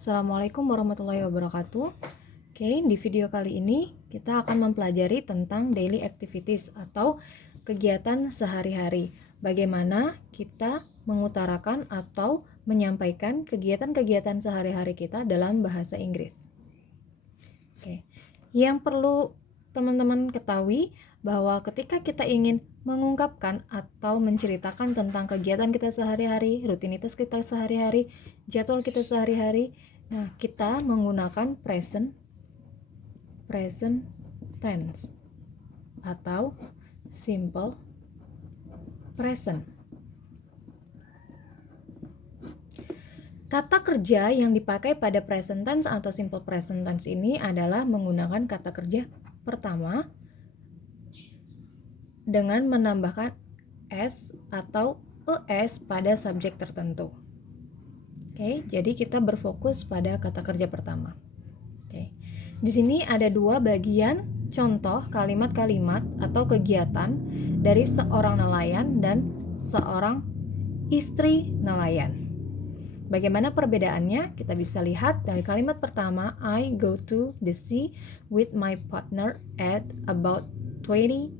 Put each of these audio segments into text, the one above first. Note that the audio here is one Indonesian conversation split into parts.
Assalamualaikum warahmatullahi wabarakatuh. Oke, di video kali ini kita akan mempelajari tentang daily activities atau kegiatan sehari-hari. Bagaimana kita mengutarakan atau menyampaikan kegiatan-kegiatan sehari-hari kita dalam bahasa Inggris. Oke, yang perlu teman-teman ketahui bahwa ketika kita ingin mengungkapkan atau menceritakan tentang kegiatan kita sehari-hari, rutinitas kita sehari-hari, jadwal kita sehari-hari, nah kita menggunakan present tense atau simple present. Kata kerja yang dipakai pada present tense atau simple present tense ini adalah menggunakan kata kerja pertama dengan menambahkan s atau es pada subjek tertentu. Oke, jadi kita berfokus pada kata kerja pertama. Oke. Di sini ada dua bagian contoh kalimat-kalimat atau kegiatan dari seorang nelayan dan seorang istri nelayan. Bagaimana perbedaannya? Kita bisa lihat dari kalimat pertama, I go to the sea with my partner at about 21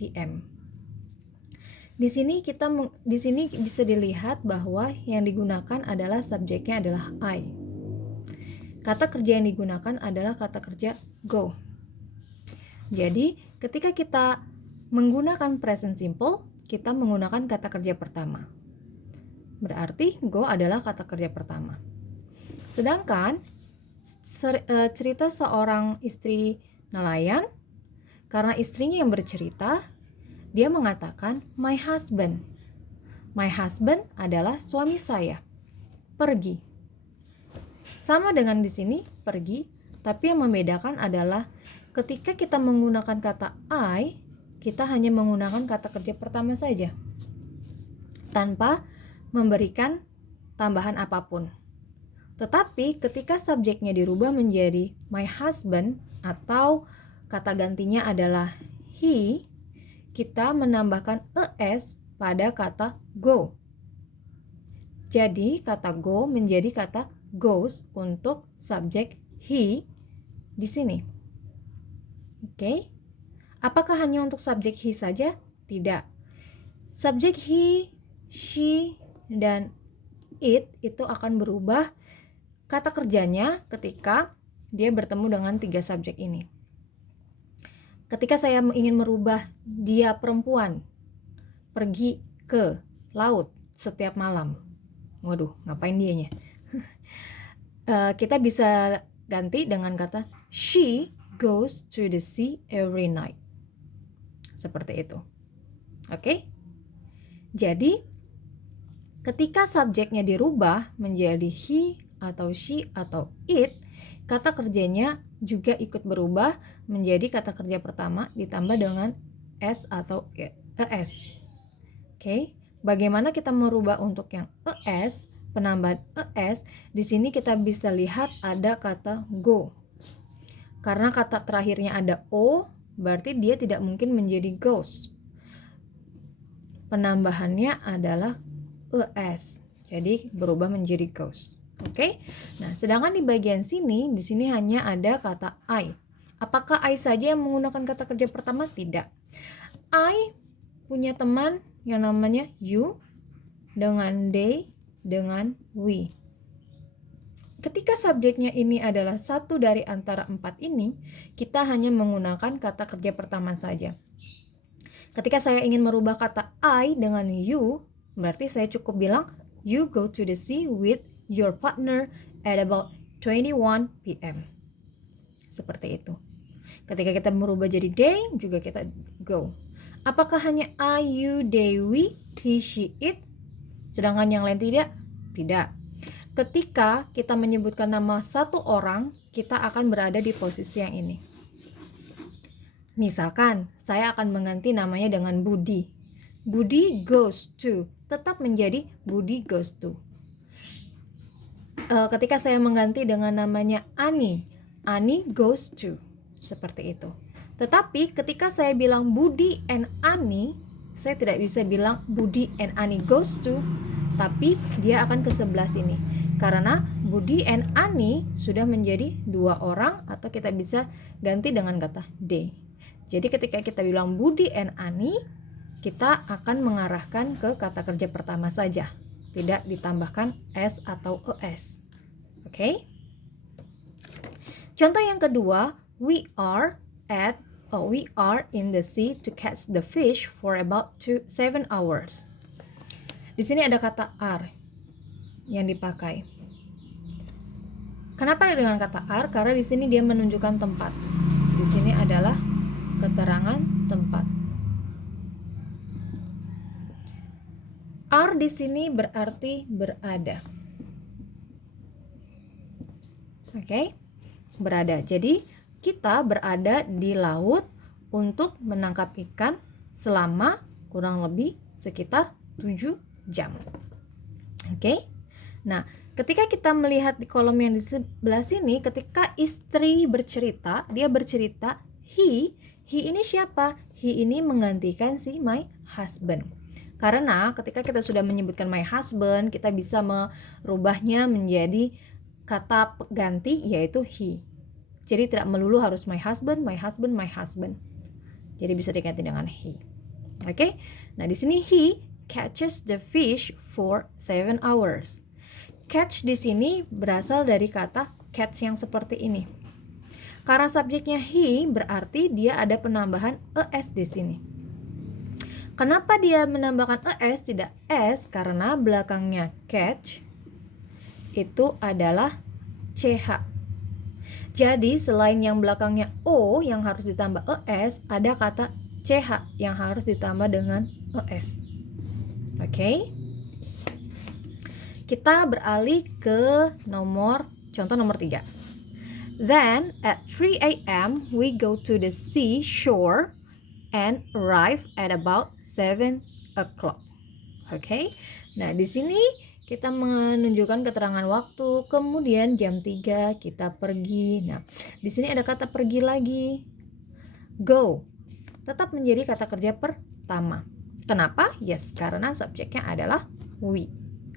p.m. Di sini bisa dilihat bahwa yang digunakan adalah subjeknya adalah I. Kata kerja yang digunakan adalah kata kerja go. Jadi, ketika kita menggunakan present simple, kita menggunakan kata kerja pertama. Berarti go adalah kata kerja pertama. Sedangkan cerita seorang istri nelayan, karena istrinya yang bercerita, dia mengatakan my husband. My husband adalah suami saya. Pergi. Sama dengan di sini pergi, tapi yang membedakan adalah ketika kita menggunakan kata I, kita hanya menggunakan kata kerja pertama saja, tanpa memberikan tambahan apapun. Tetapi ketika subjeknya dirubah menjadi my husband atau kata gantinya adalah he, kita menambahkan es pada kata go. Jadi kata go menjadi kata goes untuk subjek he di sini. Oke. Apakah hanya untuk subjek he saja? Tidak. Subjek he, she, dan it itu akan berubah kata kerjanya ketika dia bertemu dengan tiga subjek ini. Ketika saya ingin merubah dia perempuan pergi ke laut setiap malam, waduh, ngapain dianya? Kita bisa ganti dengan kata she goes to the sea every night. Seperti itu. Oke? Jadi ketika subjeknya dirubah menjadi he atau she atau it, kata kerjanya juga ikut berubah menjadi kata kerja pertama ditambah dengan s atau es. Oke, bagaimana kita merubah untuk yang es, penambahan es? Di sini kita bisa lihat ada kata go. Karena kata terakhirnya ada o, berarti dia tidak mungkin menjadi goes. Penambahannya adalah es, jadi berubah menjadi goes. Oke. Nah, sedangkan di bagian sini, di sini hanya ada kata I. Apakah I saja yang menggunakan kata kerja pertama? Tidak. I punya teman yang namanya you, dengan they, dengan we. Ketika subjeknya ini adalah satu dari antara empat ini, kita hanya menggunakan kata kerja pertama saja. Ketika saya ingin merubah kata I dengan you, berarti saya cukup bilang you go to the sea with your partner at about 21 p.m. Seperti itu. Ketika kita merubah jadi they, juga kita go. Apakah hanya I, you, they, we, he, she, it? Sedangkan yang lain tidak? Tidak. Ketika kita menyebutkan nama satu orang, kita akan berada di posisi yang ini. Misalkan, saya akan mengganti namanya dengan Budi. Budi goes to, tetap menjadi Budi goes to. Ketika saya mengganti dengan namanya Ani, Ani goes to, seperti itu. Tetapi ketika saya bilang Budi and Ani, saya tidak bisa bilang Budi and Ani goes to, tapi dia akan ke sebelah sini. Karena Budi and Ani sudah menjadi 2 orang, atau kita bisa ganti dengan kata they. Jadi ketika kita bilang Budi and Ani, kita akan mengarahkan ke kata kerja pertama saja, tidak ditambahkan s atau es. Oke? Contoh yang kedua, we are in the sea to catch the fish for about 7 hours. Di sini ada kata are yang dipakai. Kenapa dengan kata are? Karena di sini dia menunjukkan tempat. Di sini adalah keterangan tempat. Are di sini berarti berada. Oke? Berada. Jadi kita berada di laut untuk menangkap ikan selama kurang lebih sekitar 7 jam. Oke? Nah, ketika kita melihat di kolom yang di sebelah sini, ketika istri bercerita, dia bercerita he ini siapa? He ini menggantikan si my husband. Karena ketika kita sudah menyebutkan my husband, kita bisa merubahnya menjadi kata ganti, yaitu he. Jadi tidak melulu harus my husband. Jadi bisa diganti dengan he. Oke? Nah, di sini he catches the fish for 7 hours. Catch di sini berasal dari kata catch yang seperti ini. Karena subjeknya he, berarti dia ada penambahan es di sini. Kenapa dia menambahkan es tidak s? Karena belakangnya catch itu adalah ch. Jadi selain yang belakangnya o yang harus ditambah es, ada kata ch yang harus ditambah dengan es. Oke? Kita beralih ke contoh nomor 3. Then at 3 a.m. we go to the seashore and arrive at about 7 o'clock. Oke? Nah, di sini kita menunjukkan keterangan waktu, kemudian jam 3 kita pergi. Nah, di sini ada kata pergi lagi. Go. Tetap menjadi kata kerja pertama. Kenapa? Yes, karena subjeknya adalah we.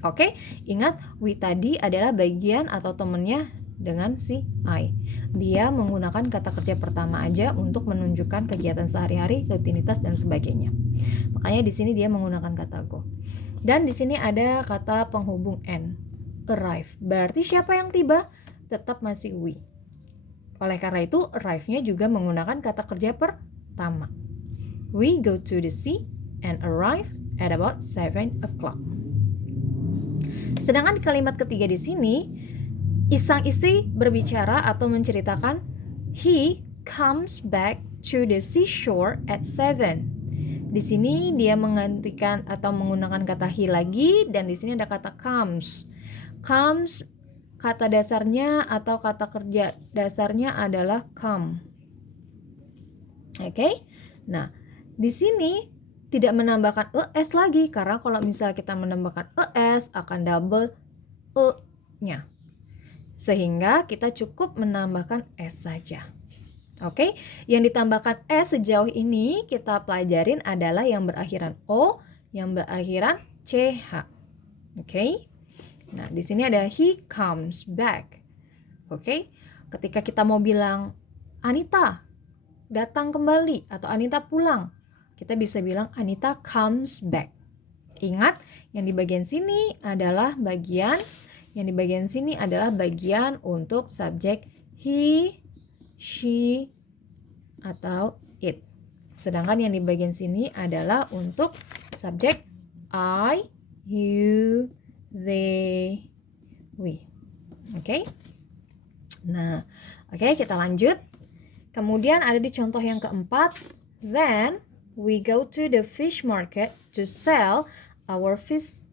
Oke, ingat we tadi adalah bagian atau temennya dengan si I. Dia menggunakan kata kerja pertama aja untuk menunjukkan kegiatan sehari-hari, rutinitas dan sebagainya. Makanya di sini dia menggunakan kata go. Dan di sini ada kata penghubung n, arrive. Berarti siapa yang tiba? Tetap masih we. Oleh karena itu, arrive-nya juga menggunakan kata kerja pertama. We go to the sea and arrive at about 7 o'clock. Sedangkan di kalimat ketiga di sini, sang istri berbicara atau menceritakan he comes back to the seashore at 7. Di sini dia menggantikan atau menggunakan kata he lagi, dan di sini ada kata comes. Comes kata dasarnya atau kata kerja dasarnya adalah come. Oke? Nah, di sini tidak menambahkan es lagi, karena kalau misalnya kita menambahkan es akan double e-nya. Sehingga kita cukup menambahkan es saja. Oke, yang ditambahkan s sejauh ini kita pelajarin adalah yang berakhiran o, yang berakhiran ch. Oke. Nah, di sini ada he comes back. Oke. Ketika kita mau bilang Anita datang kembali atau Anita pulang, kita bisa bilang Anita comes back. Ingat, yang di bagian sini adalah bagian untuk subjek he, she, atau it. Sedangkan yang di bagian sini adalah untuk subjek I, you, they, we. Oke? Nah, oke, kita lanjut. Kemudian ada di contoh yang keempat, then we go to the fish market to sell our fish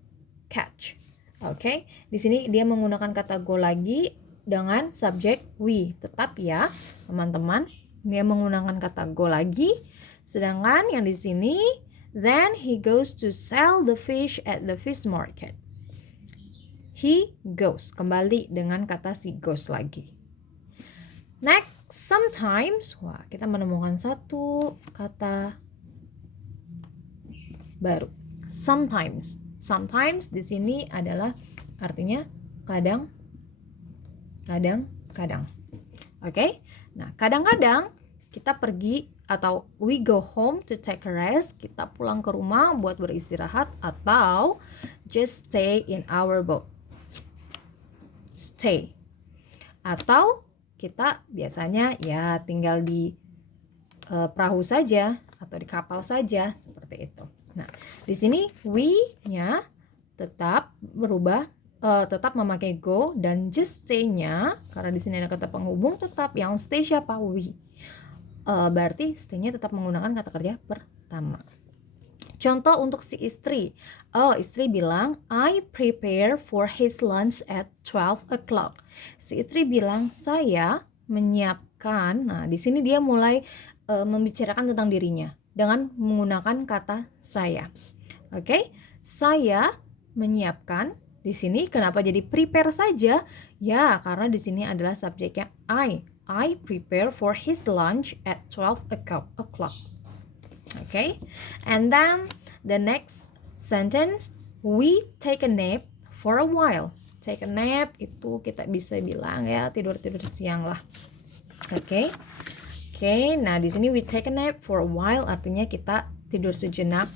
catch. Oke, di sini dia menggunakan kata go lagi dengan subjek we. Tetap ya, teman-teman, dia menggunakan kata go lagi. Sedangkan yang di sini, then he goes to sell the fish at the fish market. He goes, kembali dengan kata si goes lagi. Next, sometimes, kita menemukan satu kata baru. Sometimes di sini adalah artinya kadang Kadang-kadang. Oke? Nah, kadang-kadang kita pergi atau we go home to take a rest, kita pulang ke rumah buat beristirahat, atau just stay in our boat. Stay. Atau kita biasanya ya tinggal di perahu saja atau di kapal saja, seperti itu. Nah, di sini we-nya tetap berubah, tetap memakai go, dan just stay-nya karena di sini ada kata penghubung tetap yang stay siapa? We. Berarti stay-nya tetap menggunakan kata kerja pertama. Contoh untuk si istri. Istri bilang, I prepare for his lunch at 12 o'clock. Si istri bilang, saya menyiapkan. Nah, di sini dia mulai membicarakan tentang dirinya dengan menggunakan kata saya. Oke? Saya menyiapkan. Di sini kenapa jadi prepare saja? Ya, karena di sini adalah subjeknya I. I prepare for his lunch at 12 o'clock. Okay, and then the next sentence, we take a nap for a while. Take a nap itu kita bisa bilang ya tidur siang lah. Oke, nah di sini we take a nap for a while artinya kita tidur sejenak.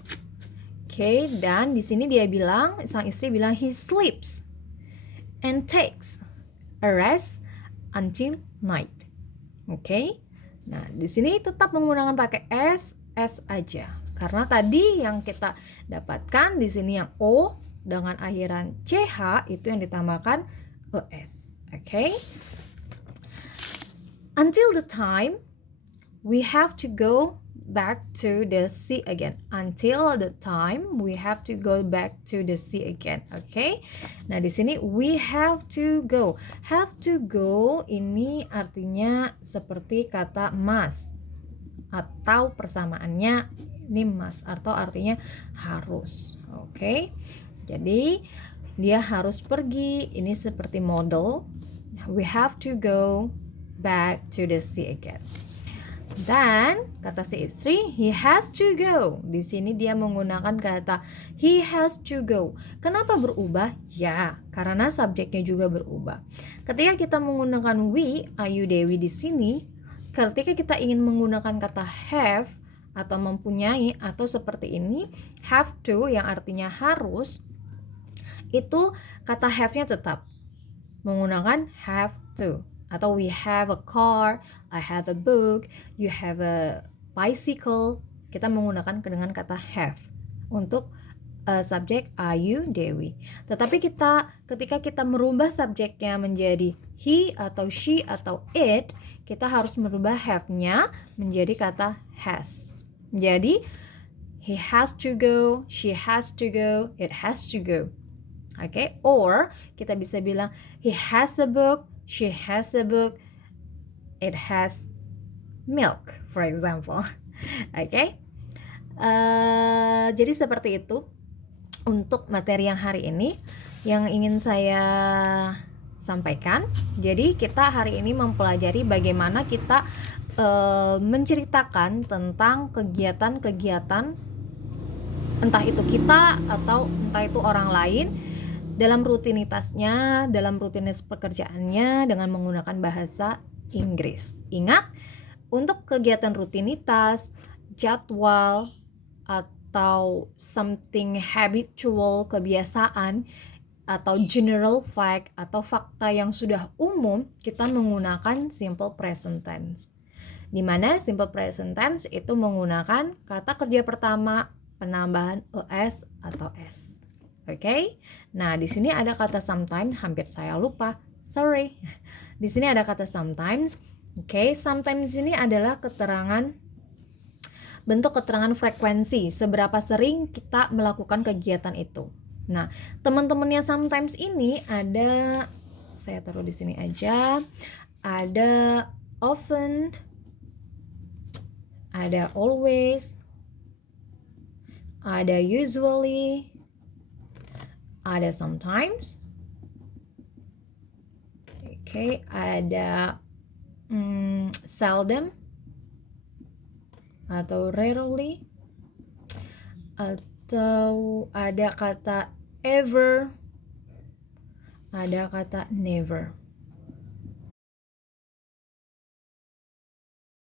Oke, dan di sini dia bilang, sang istri bilang he sleeps and takes a rest until night. Oke, nah di sini tetap menggunakan pakai s aja, karena tadi yang kita dapatkan di sini yang o dengan akhiran ch itu yang ditambahkan es. Oke, until the time we have to go back to the sea again. Until the time we have to go back to the sea again. Oke. Nah, di sini we have to go. Have to go ini artinya seperti kata must atau persamaannya ini must atau artinya harus. Oke. Jadi dia harus pergi. Ini seperti model. We have to go back to the sea again. Dan kata si istri, he has to go. Di sini dia menggunakan kata he has to go. Kenapa berubah? Ya, karena subjeknya juga berubah. Ketika kita menggunakan we, Ayu Dewi di sini, ketika kita ingin menggunakan kata have atau mempunyai atau seperti ini, have to yang artinya harus, itu kata have-nya tetap menggunakan have to. Atau we have a car, I have a book, you have a bicycle. Kita menggunakan dengan kata have untuk subjek Ayu Dewi. Tetapi ketika kita merubah subjeknya menjadi he atau she atau it, kita harus merubah have-nya menjadi kata has. Jadi he has to go, she has to go, it has to go. Oke, or kita bisa bilang he has a book, she has a book, it has milk, for example. Oke, jadi seperti itu untuk materi yang hari ini yang ingin saya sampaikan. Jadi kita hari ini mempelajari bagaimana kita menceritakan tentang kegiatan-kegiatan entah itu kita atau entah itu orang lain dalam rutinitasnya, dalam rutinitas pekerjaannya dengan menggunakan bahasa Inggris. Ingat, untuk kegiatan rutinitas, jadwal, atau something habitual, kebiasaan, atau general fact, atau fakta yang sudah umum, kita menggunakan simple present tense. Di mana simple present tense itu menggunakan kata kerja pertama penambahan es atau s. Oke, nah di sini ada kata sometimes, hampir saya lupa, sorry. Di sini ada kata sometimes. Oke, sometimes ini adalah bentuk keterangan frekuensi, seberapa sering kita melakukan kegiatan itu. Nah, teman-temannya sometimes ini ada, saya taruh di sini aja, ada often, ada always, ada usually, ada sometimes, oke, ada seldom atau rarely, atau ada kata ever, ada kata never.